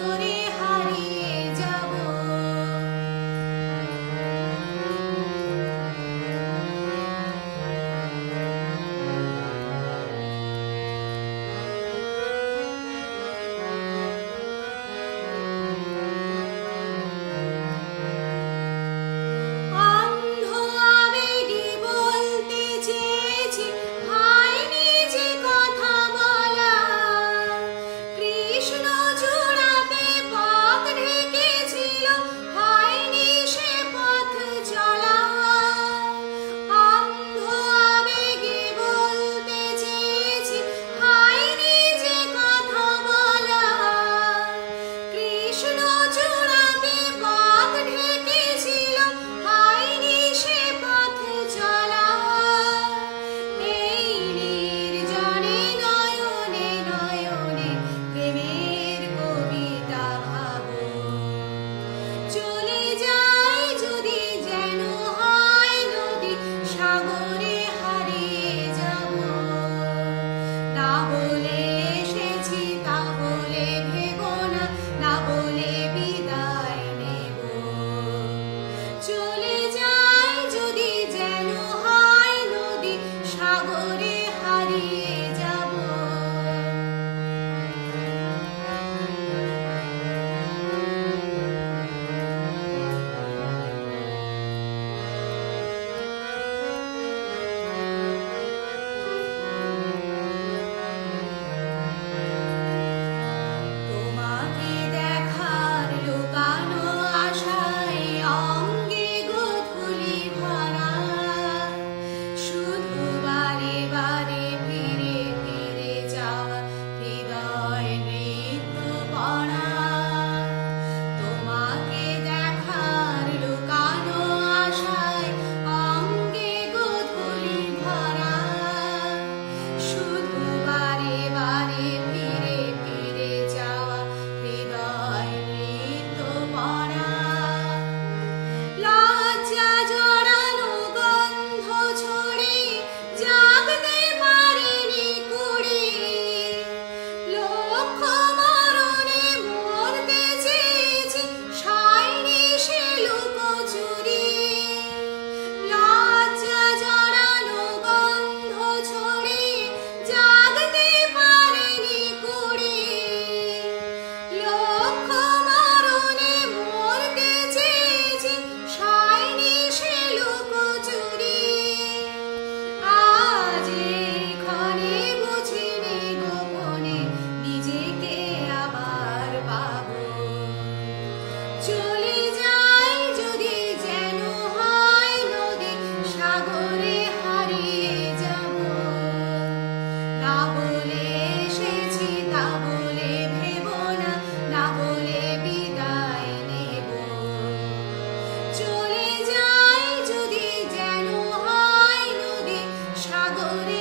সাগরে হারিয়ে যাব। অন্ধ আবেগে বলতে চেয়েছি, হয়নি যে কথা বলা। কৃষ্ণ চূড়াতে পথ ঢেকেছিল, হয়নি সে পথ চলা। অন্ধ আবেগে বলতে চেয়েছি, হয়নি যে কথা বলা। কৃষ্ণ চূড়াতে পথ ঢেকেছিল, হয়নি সে পথ চলা। এই নির্জনে নয়নে নয়নে প্রেমের কবিতা ভাবো। চলে যায় যদি যেন হয় নদী, সাগরে হারিয়ে যাব। না বলে এসেছি তা বলে ভেবো না, না বলে বিদায় নেব। চলে যায় যদি যেন হয় নদী, সাগরে হারিয়ে যাব। তোমাকে দেখার লুকানো আশায় অঙ্গে গোধূলি ভরা। শুধু বারে বারে ফিরে ফিরে যাওয়া, হৃদয় নৃত্য পড়া। তোমাকে দেখার লুকানো আশায় অঙ্গে গোধূলি ভরা। শুধু বারে বারে ফিরে ফিরে যাওয়া, হৃদয় নৃত্য পড়া। লজ্জা জড়ানো গন্ধ ছড়ে, জাগতে পারিনি কুড়ি। লক্ষ মরণে মরতে চেয়েছি, সায়নি সে লুকোচুরি। লজ্জা জড়ানো গন্ধ ছড়ে, জাগতে পারিনি কুড়ি। লক্ষ মরণে মরতে চেয়েছি, সায়নি সে লুকোচুরি। আজ এক্ষণে বুঝিনি গোপনে নিজেকে আবার পাবো। চলে যায় যদি যেন হয় নদী, সাগরে হারিয়ে যাব। না বলে এসেছি তা বলে ভেবো না, না বলে বিদায় নেব। চলে যায় যদি যেন হয় নদী, সাগরে